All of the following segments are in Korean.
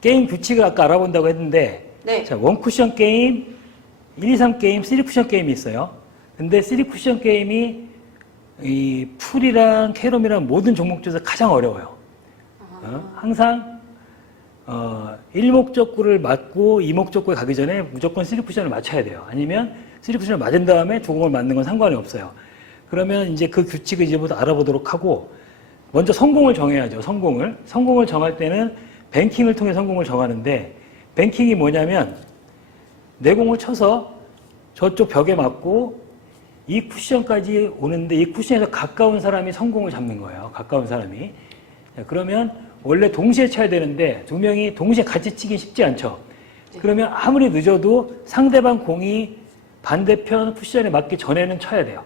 게임 규칙을 아까 알아본다고 했는데, 네. 자, 원쿠션 게임, 1, 2, 3 게임, 3쿠션 게임이 있어요. 근데 3쿠션 게임이 이 풀이랑 캐롬이랑 모든 종목 중에서 가장 어려워요. 항상 1목적구를 맞고 2목적구에 가기 전에 무조건 3쿠션을 맞춰야 돼요. 아니면 3쿠션을 맞은 다음에 두 공을 맞는 건 상관이 없어요. 그러면 이제 그 규칙을 이제부터 알아보도록 하고, 먼저 성공을 정해야죠. 성공을 정할 때는 뱅킹을 통해 성공을 정하는데, 뱅킹이 뭐냐면 내 공을 쳐서 저쪽 벽에 맞고 이 쿠션까지 오는데 이 쿠션에서 가까운 사람이 성공을 잡는 거예요. 가까운 사람이. 자, 그러면 원래 동시에 쳐야 되는데 두 명이 동시에 같이 치기 쉽지 않죠. 그러면 아무리 늦어도 상대방 공이 반대편 쿠션에 맞기 전에는 쳐야 돼요.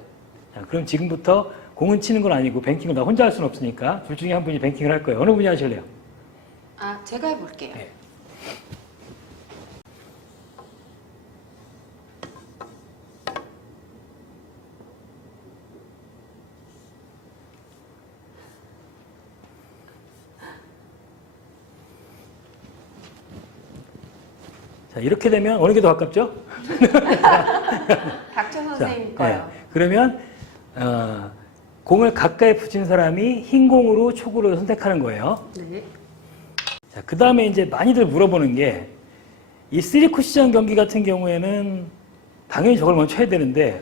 자, 그럼 지금부터 공은 치는 건 아니고 뱅킹을 나 혼자 할 수는 없으니까 둘 중에 한 분이 뱅킹을 할 거예요. 어느 분이 하실래요? 아, 제가 해볼게요. 네. 자, 이렇게 되면 어느 게 더 가깝죠? 닥쳐 선생님 거요. 네. 그러면 공을 가까이 붙인 사람이 흰 공으로 초구를 선택하는 거예요. 네. 자, 그 다음에 이제 많이들 물어보는 게, 이 3쿠션 경기 같은 경우에는 당연히 저걸 먼저 쳐야 되는데,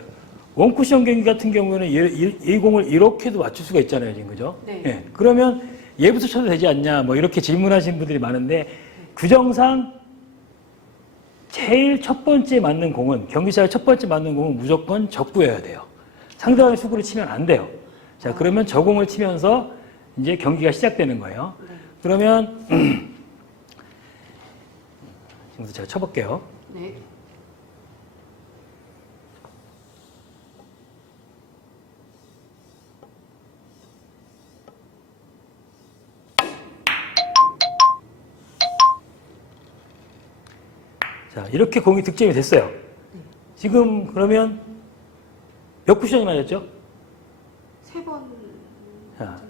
원쿠션 경기 같은 경우에는 이 공을 이렇게도 맞출 수가 있잖아요, 지금, 그죠? 네. 예. 그러면 얘부터 쳐도 되지 않냐, 뭐 이렇게 질문하시는 분들이 많은데, 규정상 제일 첫 번째 맞는 공은, 경기장에 첫 번째 맞는 공은 무조건 적구여야 돼요. 상대방의 수구를 치면 안 돼요. 자, 그러면 저 공을 치면서 이제 경기가 시작되는 거예요. 네. 그러면 지금부터 제가 쳐볼게요. 네. 자, 이렇게 공이 득점이 됐어요. 지금 그러면 몇 쿠션이 맞았죠? 3번. 자,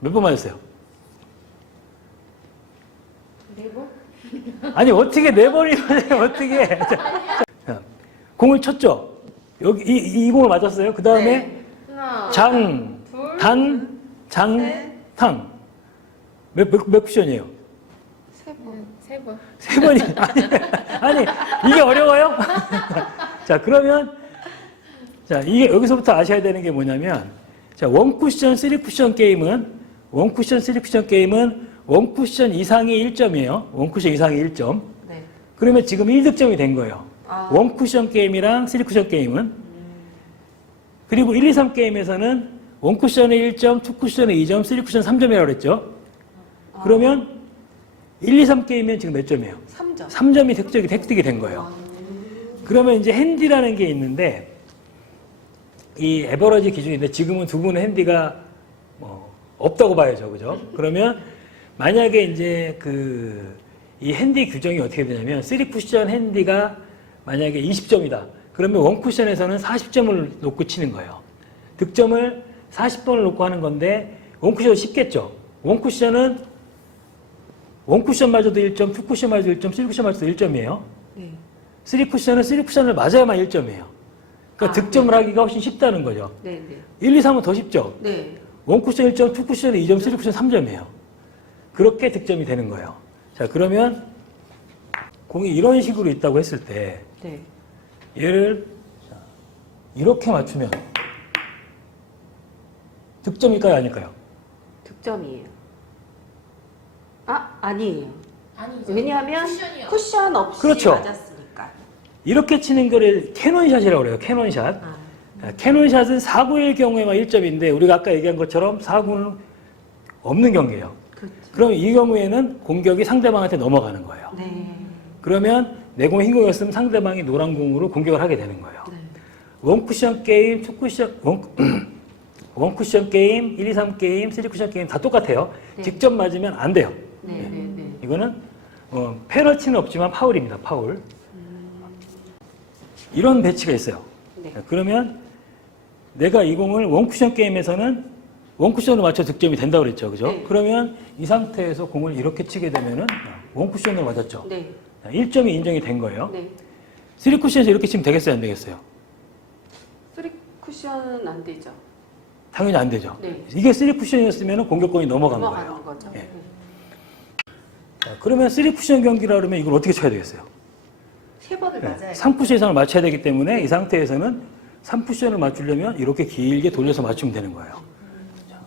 몇 번 맞았어요? 4번? 아니, 어떻게 4번이 맞아요? 어떻게? 자, 공을 쳤죠? 여기 이 공을 맞았어요. 그 다음에 네. 하나, 장, 둘, 단, 장, 셋. 탕. 몇 쿠션이에요? 3번. 3번이. 아니, 이게 어려워요? 자, 그러면, 자, 이게 여기서부터 아셔야 되는 게 뭐냐면, 자, 원쿠션, 3쿠션 게임은, 원쿠션 이상이 1점이에요. 원쿠션 이상이 1점. 네. 그러면 지금 1득점이 된 거예요. 아. 원쿠션 게임이랑 3쿠션 게임은. 그리고 1, 2, 3 게임에서는 원쿠션에 1점, 투쿠션에 2점, 3쿠션 3점이라고 그랬죠. 그러면 1, 2, 3 게임이면 지금 몇 점이에요? 3점. 3점이 획득이 된 거예요. 그러면 이제 핸디라는 게 있는데, 이 에버러지 기준인데 지금은 두 분의 핸디가 없다고 봐야죠. 그죠? 그러면 만약에 이제 이 핸디 규정이 어떻게 되냐면, 3쿠션 핸디가 만약에 20점이다. 그러면 원쿠션에서는 40점을 놓고 치는 거예요. 득점을 40번을 놓고 하는 건데, 원쿠션은 쉽겠죠? 원쿠션마저도 1점, 투쿠션마저도 1점, 3쿠션마저도 1점이에요. 네. 3쿠션을 맞아야만 1점이에요. 그러니까 득점을 하기가 훨씬 쉽다는 거죠. 네, 네. 1, 2, 3은 더 쉽죠? 네. 원쿠션 1점, 투쿠션 2점, 3쿠션 3점이에요. 그렇게 득점이 되는 거예요. 자, 그러면 공이 이런 식으로 있다고 했을 때, 네. 얘를 이렇게 맞추면 득점일까요, 아닐까요? 득점이에요. 아니에요. 아니죠. 왜냐하면 쿠션이요. 쿠션 없이 그렇죠. 맞았으니까. 이렇게 치는 거를 캐논샷이라고 그래요. 캐논샷. 캐논샷은 4구일 경우에만 1점인데, 우리가 아까 얘기한 것처럼 4구는 없는 경기예요. 그렇죠. 그럼 이 경우에는 공격이 상대방한테 넘어가는 거예요. 네. 그러면 내 공이 흰 공이었으면 상대방이 노란 공으로 공격을 하게 되는 거예요. 네. 원쿠션 게임, 원쿠션 게임, 1, 2, 3 게임, 3쿠션 게임 다 똑같아요. 네. 직접 맞으면 안 돼요. 네, 네, 네. 이거는 페널티는 없지만 파울입니다. 파울. 이런 배치가 있어요. 네. 그러면 내가 이 공을 원쿠션 게임에서는 원쿠션으로 맞춰 득점이 된다고 그랬죠. 그죠? 네. 그러면 이 상태에서 공을 이렇게 치게 되면은 원쿠션으로 맞았죠. 네. 1점이 인정이 된 거예요. 네. 3쿠션에서 이렇게 치면 되겠어요? 안 되겠어요? 쓰리 쿠션은 안 되죠. 당연히 안 되죠. 네. 이게 3쿠션이었으면 공격권이 넘어간 거예요. 넘어가는 거죠. 예. 네. 자, 그러면 3쿠션 경기라 그러면 이걸 어떻게 쳐야 되겠어요? 세 번을 맞아야 3쿠션 이상을 맞춰야 되기 때문에 이 상태에서는 3쿠션을 맞추려면 이렇게 길게 돌려서 맞추면 되는 거예요. 자.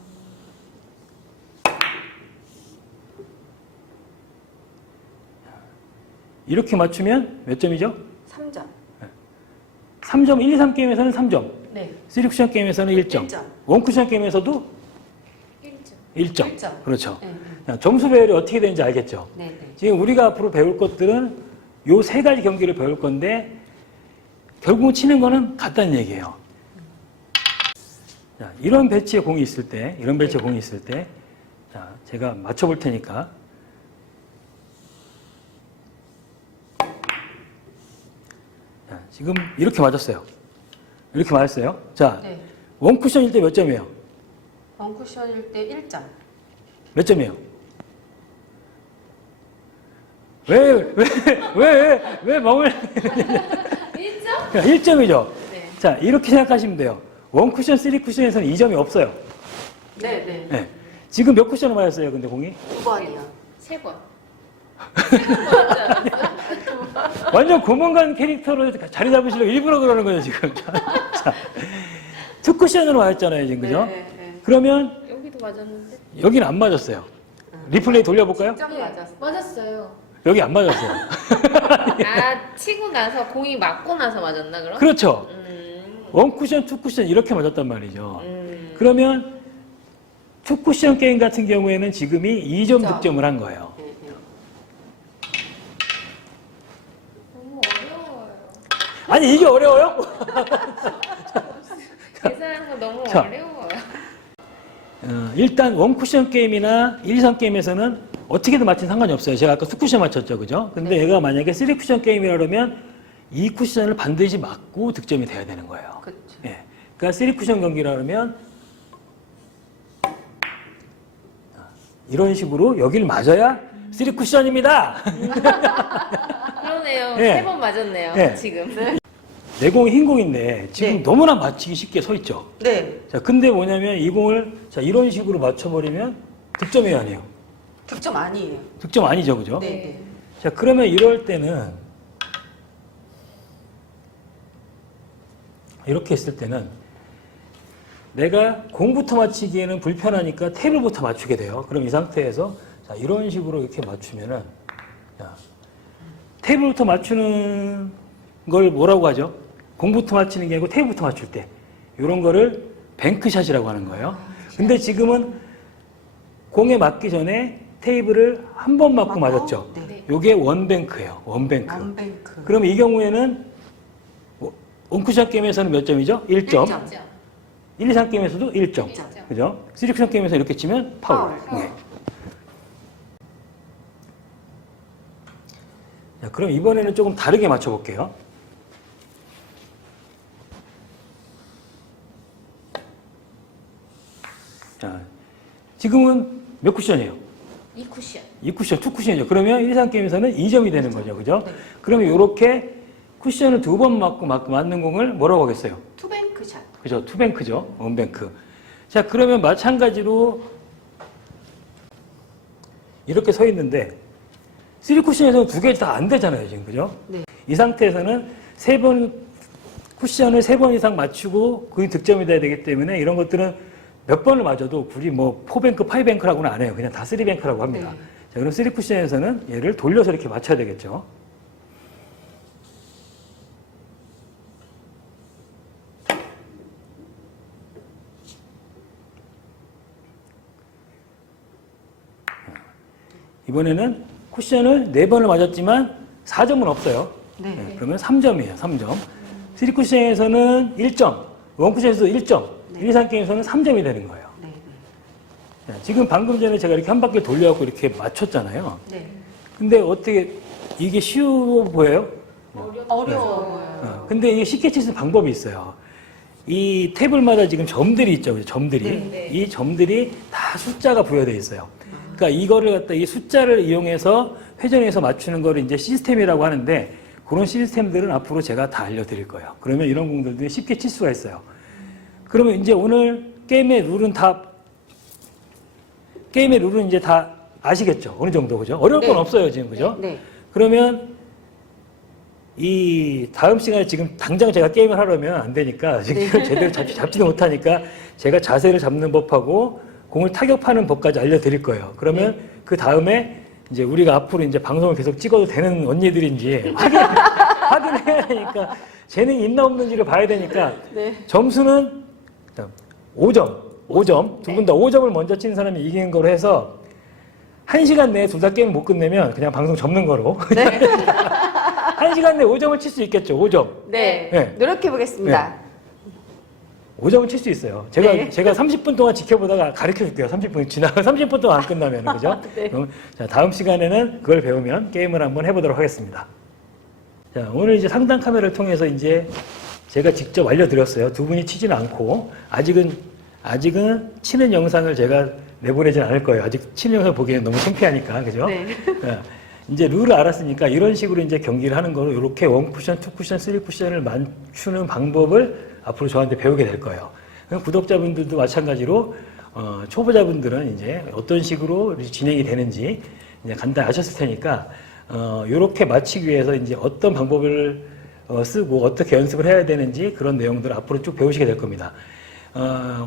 이렇게 맞추면 몇 점이죠? 3점. 3점, 1, 2, 3 게임에서는 3점. 네. 3쿠션 게임에서는 1점. 1점. 원쿠션 게임에서도 1점. 1점. 그렇죠. 네. 자, 점수 배열이 어떻게 되는지 알겠죠? 네. 네. 지금 우리가 앞으로 배울 것들은 요 세 가지 경기를 배울 건데 결국 치는 거는 같다는 얘기예요. 자, 이런 배치의 공이 있을 때, 자, 제가 맞춰볼 테니까. 자, 지금 이렇게 맞았어요. 이렇게 맞았어요. 자, 네. 원쿠션일 때 몇 점이에요? 원쿠션일 때 1점. 몇 점이에요? 왜 멍을. 1점? 1점이죠? 네. 자, 이렇게 생각하시면 돼요. 원쿠션, 3쿠션에서는 2점이 없어요. 네, 네. 네. 지금 몇 쿠션을 맞았어요, 근데 공이? 2번이요. 3번. 완전 고문관 캐릭터로 자리 잡으시려고 일부러 그러는 거죠, 지금. 자, 2쿠션으로 맞았잖아요, 지금, 그죠? 네, 네. 그러면 여기도 맞았는데? 여기는 안 맞았어요. 리플레이 돌려볼까요? 10점 맞았어. 맞았어요. 여기 안 맞았어요. 아, 치고 나서 공이 맞고 나서 맞았나 그럼? 그렇죠. 원쿠션, 2쿠션 이렇게 맞았단 말이죠. 그러면 2쿠션 게임 같은 경우에는 지금이 2점 점. 득점을 한 거예요. 네, 네. 너무 어려워요. 아니, 이게 어려워요? 계산하는 거 너무 자. 어려워요. 일단 원쿠션 게임이나 1, 2, 3 게임에서는 어떻게든 맞힌 상관이 없어요. 제가 아까 2쿠션 맞췄죠, 그죠? 근데 얘가 만약에 3쿠션 게임이라 그러면 2쿠션을 반드시 맞고 득점이 돼야 되는 거예요. 그렇죠. 예. 그러니까 3쿠션 경기라 그러면 이런 식으로 여기를 맞아야 3쿠션입니다. 그러네요. 예. 3번 맞았네요. 예. 지금. 내 공이 흰 공인데 지금 네. 너무나 맞히기 쉽게 서 있죠. 네. 자, 근데 뭐냐면 이 공을 자, 이런 식으로 맞춰버리면 득점이 아니에요. 득점 아니에요. 득점 아니죠, 그죠? 네, 네. 자, 그러면 이럴 때는 이렇게 했을 때는 내가 공부터 맞히기에는 불편하니까 탭을부터 맞추게 돼요. 그럼 이 상태에서 자, 이런 식으로 이렇게 맞추면은 자, 탭을부터 맞추는 걸 뭐라고 하죠? 공부터 맞히는 게 아니고 탭부터 맞출 때 이런 거를 뱅크샷이라고 하는 거예요. 근데 지금은 공에 맞기 전에 테이블을 한 번 맞고 맞았죠. 네. 요게 원뱅크예요. 원뱅크. 원뱅크. 그럼 이 경우에는 원쿠션 게임에서는 몇 점이죠? 1점. 1점. 1, 2, 3 게임에서도 1점. 1점. 그죠? 3쿠션 게임에서 이렇게 치면 파울. 파울. 네. 자, 그럼 이번에는 조금 다르게 맞춰볼게요. 자, 지금은 몇 쿠션이에요? 2쿠션. 2쿠션, 2쿠션이죠. 그러면 1, 2, 3 게임에서는 2점이 되는 거죠. 그죠? 네. 그러면 이렇게 쿠션을 2번 맞고 맞는 공을 뭐라고 하겠어요? 투뱅크샷. 그죠? 투뱅크죠. 원뱅크. 자, 그러면 마찬가지로 이렇게 서 있는데 3쿠션에서는 두 개 다 안 되잖아요, 지금. 그죠? 네. 이 상태에서는 쿠션을 3번 이상 맞추고 그게 득점이 돼야 되기 때문에 이런 것들은 몇 번을 맞아도 굳이 뭐 4뱅크, 5뱅크라고는 안 해요. 그냥 다 3뱅크라고 합니다. 네. 자, 그럼 3쿠션에서는 얘를 돌려서 이렇게 맞춰야 되겠죠. 이번에는 쿠션을 4번을 맞았지만 4점은 없어요. 네. 네, 그러면 3점이에요. 3점. 3쿠션에서는 1점, 원쿠션에서도 1점, 네. 1, 2, 3 게임에서는 3점이 되는 거예요. 네. 자, 지금 방금 전에 제가 이렇게 한 바퀴 돌려갖고 이렇게 맞췄잖아요. 네. 근데 어떻게 이게 쉬워 보여요? 어려워 보여요. 근데 이게 쉽게 칠 수 있는 방법이 있어요. 이 테이블마다 지금 점들이 있죠. 그죠? 점들이. 네. 이 점들이 다 숫자가 부여되어 있어요. 그러니까 이거를 갖다 이 숫자를 이용해서 회전해서 맞추는 거를 이제 시스템이라고 하는데 그런 시스템들은 앞으로 제가 다 알려드릴 거예요. 그러면 이런 공들도 쉽게 칠 수가 있어요. 그러면 이제 오늘 게임의 룰은 이제 다 아시겠죠? 어느 정도, 그죠? 어려울 건 네. 없어요, 지금, 그죠? 네. 그러면 이 다음 시간에 지금 당장 제가 게임을 하려면 안 되니까 지금 제대로 잡지도 못하니까 제가 자세를 잡는 법하고 공을 타격하는 법까지 알려드릴 거예요. 그러면 그 다음에 이제 우리가 앞으로 이제 방송을 계속 찍어도 되는 언니들인지 확인해야 되니까 재능이 있나 없는지를 봐야 되니까 네. 점수는 5점. 두 분 다 5점을 먼저 친 사람이 이기는 거로 해서 1시간 내에 둘 다 게임 못 끝내면 그냥 방송 접는 거로. 네. 1시간 내에 5점을 칠 수 있겠죠, 5점. 네. 네. 노력해 보겠습니다. 5점은 칠 수 있어요. 네. 제가 30분 동안 지켜보다가 가르쳐 줄게요. 30분 지나가 30분 동안 안 끝나면, 그죠? 네. 그럼 자, 다음 시간에는 그걸 배우면 게임을 한번 해보도록 하겠습니다. 자, 오늘 이제 상단 카메라를 통해서 이제 제가 직접 알려드렸어요. 두 분이 치지는 않고 아직은 치는 영상을 제가 내보내진 않을 거예요. 아직 치는 영상 보기에는 너무 창피하니까, 그죠? 네. 자, 이제 룰을 알았으니까 이런 식으로 이제 경기를 하는 거로 이렇게 1쿠션, 2쿠션, 3쿠션을 맞추는 방법을 앞으로 저한테 배우게 될 거예요. 그럼 구독자분들도 마찬가지로 초보자분들은 이제 어떤 식으로 진행이 되는지 이제 간단히 아셨을 테니까 이렇게 맞추기 위해서 이제 어떤 방법을 쓰고 어떻게 연습을 해야 되는지 그런 내용들을 앞으로 쭉 배우시게 될 겁니다.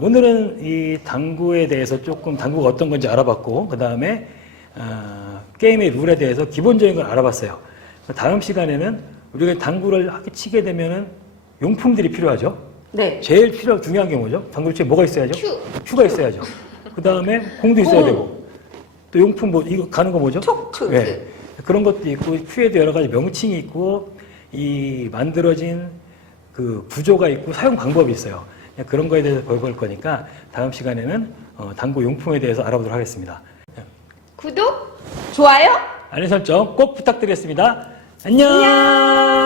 오늘은 이 당구에 대해서 조금 당구가 어떤 건지 알아봤고 그 다음에 게임의 룰에 대해서 기본적인 걸 알아봤어요. 다음 시간에는 우리가 당구를 치게 되면은 용품들이 필요하죠. 네. 제일 중요한 게 뭐죠? 당구를 치면 뭐가 있어야죠? 큐가 있어야죠. 그 다음에 공도 있어야 되고 또 용품 이거 가는 거 뭐죠? 촉. 네. 그런 것도 있고 큐에도 여러 가지 명칭이 있고 이 만들어진 그 구조가 있고 사용 방법이 있어요. 그런 거에 대해서 배워볼 거니까 다음 시간에는 당구 용품에 대해서 알아보도록 하겠습니다. 구독? 좋아요? 알림 설정 꼭 부탁드리겠습니다. 안녕.